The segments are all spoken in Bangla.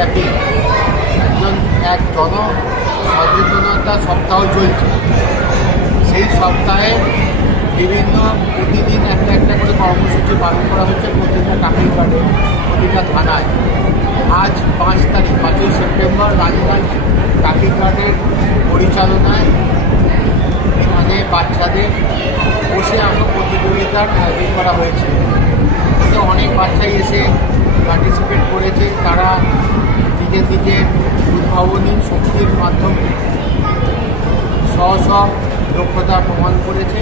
মাসব্যাপী এক জন সচেতনতা সপ্তাহ চলছে। সেই সপ্তাহে বিভিন্ন প্রতিদিন একটা একটা করে কর্মসূচি পালন করা হচ্ছে প্রতিটা টাকিঘাটে, প্রতিটা থানায়। আজ 5 তারিখ 5ই সেপ্টেম্বর রাজগঞ্জ টাকিঘাটের পরিচালনায় এখানে বাচ্চাদের বসে আঁকো প্রতিযোগিতার আয়োজন করা হয়েছে। এতে অনেক বাচ্চাই এসে পার্টিসিপেট করেছে। তারা নিজের নিজের উদ্ভাবনী শক্তির মাধ্যমে স্ব দক্ষতা প্রমাণ করেছে।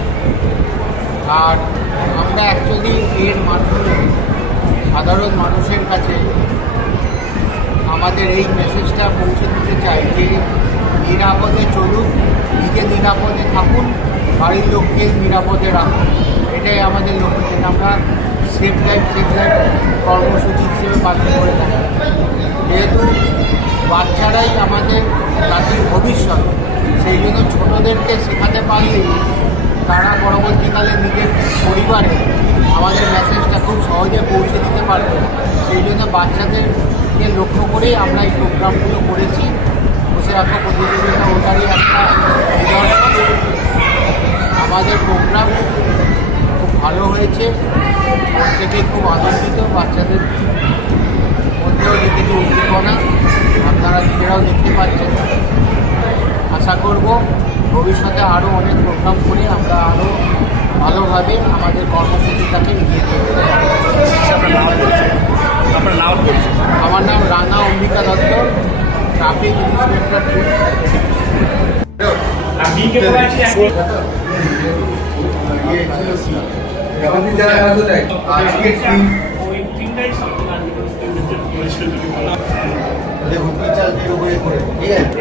আর আমরা অ্যাকচুয়ালি এর মাধ্যমে সাধারণ মানুষের কাছে আমাদের এই মেসেজটা পৌঁছে দিতে চাই যে নিরাপদে চলুন, নিজে নিরাপদে থাকুন, বাড়ির লোককে নিরাপদে রাখুন। এটাই আমাদের লক্ষ্য, যেটা আমরা সেফ লাইফ কর্মসূচি হিসেবে পালন করে থাকি। যেহেতু বাচ্চারাই আমাদের জাতির ভবিষ্যৎ, সেই জন্য ছোটোদেরকে শেখাতে পারলেই তারা পরবর্তীকালে নিজের পরিবারে আমাদের মেসেজটা খুব সহজে পৌঁছে দিতে পারবে। সেই জন্য বাচ্চাদেরকে লক্ষ্য করেই আমরা এই প্রোগ্রামগুলো করেছি। বসে রাখা প্রতিযোগিতা ওটারই একটা নিদর্শন। আমাদের প্রোগ্রাম খুব ভালো হয়েছে, প্রত্যেকেই খুব আনন্দিত। বাচ্চাদের মধ্যেও দেখেছি উদ্দীপনা, আপনারা নিজেরাও দেখতে পাচ্ছেন। আশা করব ভবিষ্যতে আরও অনেক প্রোগ্রাম করে আমরা আরও ভালোভাবে আমাদের কর্মসূচিটাকে এগিয়ে নিয়ে আপনার নাম বলছি। আমার নাম রানা অম্বিকা দত্ত, ট্রাফিক ইন্সপেক্টর। দেখুন বিচার করে ঠিক আছে।